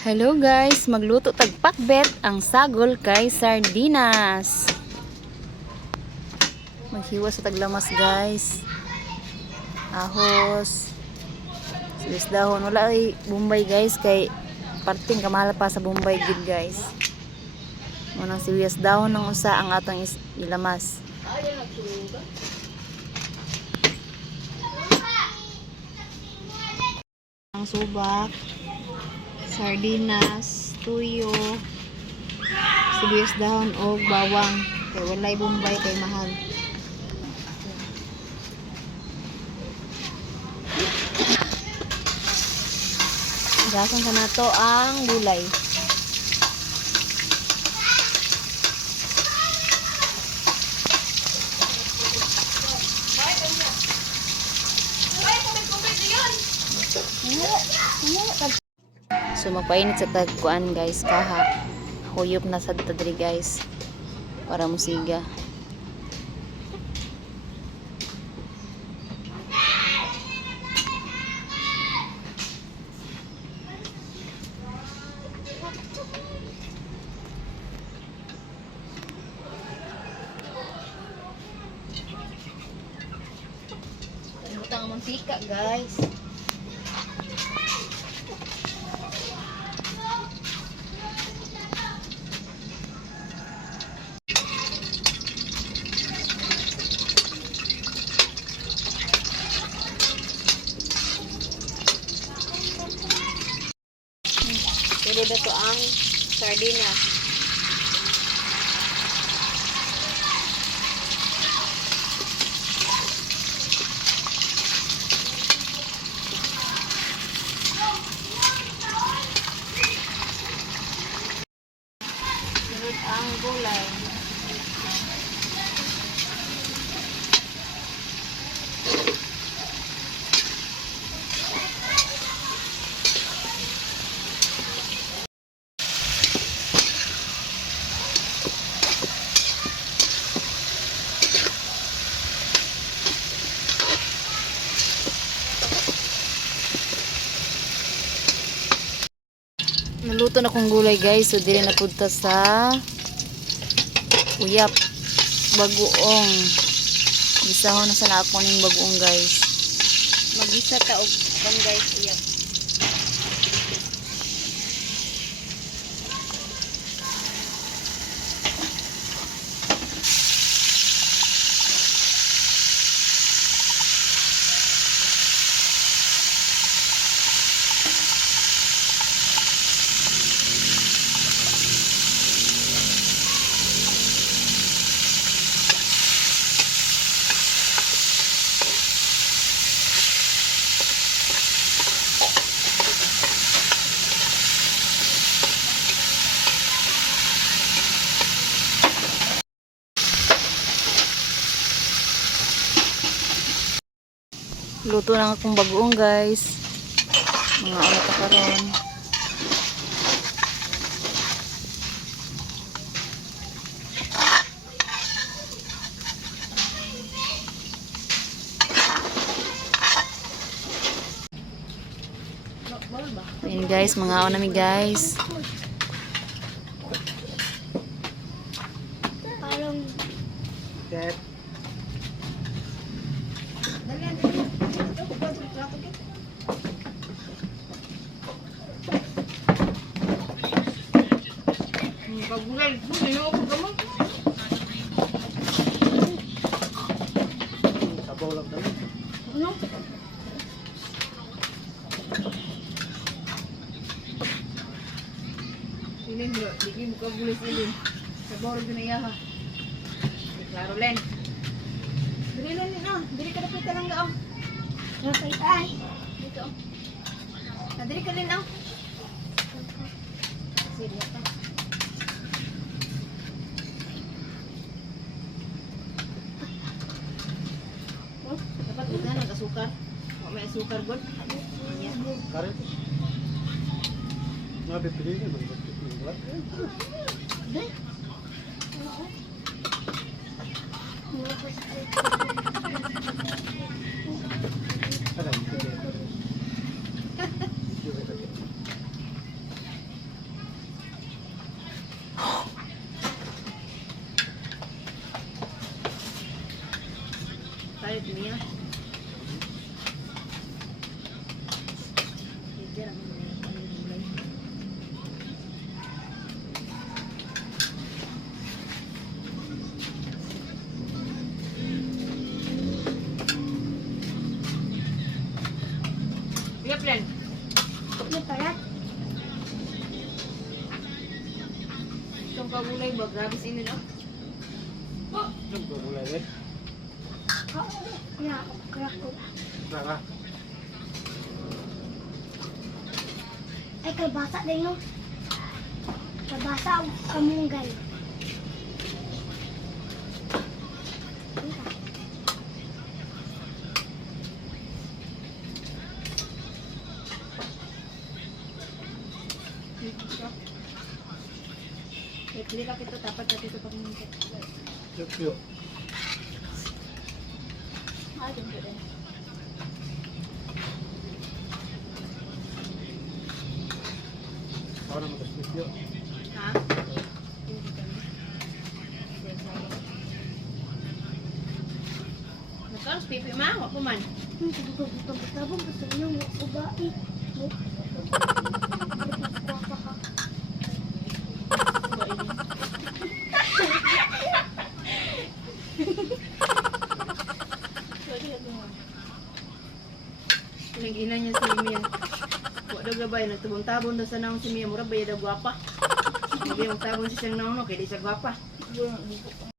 Hello guys, magluto tag pakbet ang sagol kay sardinas. Maghiwa sa taglamas guys. Ahos. Sibis dahon wala ay Bombay guys kay parting kamahal pa sa Bombay gid guys. Munang sibuyas dahon ng usa ang atong ilamas. Ang subak, sardinas, tuyo, sibuyas dahon o bawang kay walay Bombay kay mahal. Gasan ka na to ang gulay. So magpainit sa tagkuan guys kaha. Huyop na sa tadri guys para musiga. Butang mantika guys. Pwede ba ito ang sardinas? Sunod ang gulay. Naluto na kong gulay guys, so dili na punta sa uyap bagoong. Gisahon na sana ako ning bagoong guys. Magisa ta og kan guys uyap. Luto na akong bagoong guys. Mga ano pa karon. Ayan guys, mga ano nami guys. Pagulay po, ayaw ako gamang. Sabaw lang tayo. Ano? Silin bro, di mo kagulay silin. Sabaw lang na iyaha. Klaro len. Dili len na, dili ka napita lang gaong. Okay, ay. Dito. Dili ka len na. Sige pa. Dapat udah nag-asukar. May asukar god. Karet. Nabi pili ni magbulat. Dai. Ada. Ayot niya. Hindi lang ang gulay. Yep, Len. Ano pala? Itong kagulay ba? Grabe sa inyo, no? Kaya ko. Ay, kalbasa din no? Kalbasa ang kamunggay. Pili ka ito, dapat ka ito pag mungkit. Ay, dito din. Ha? Nakaros, pipi ma? Wako man. Hindi ko tabang kasi niyo mo ubai. Kuwapa ka. Ba ini? Pinag-ina niya si Mia. Wala daw gabay, nagtabon-tabon daw sa naong si Mia. Mura ba daw gwapa? Hindi yung tabon siya siyang naong, kaya di siya gwapa. Siguro, hindi ko pa.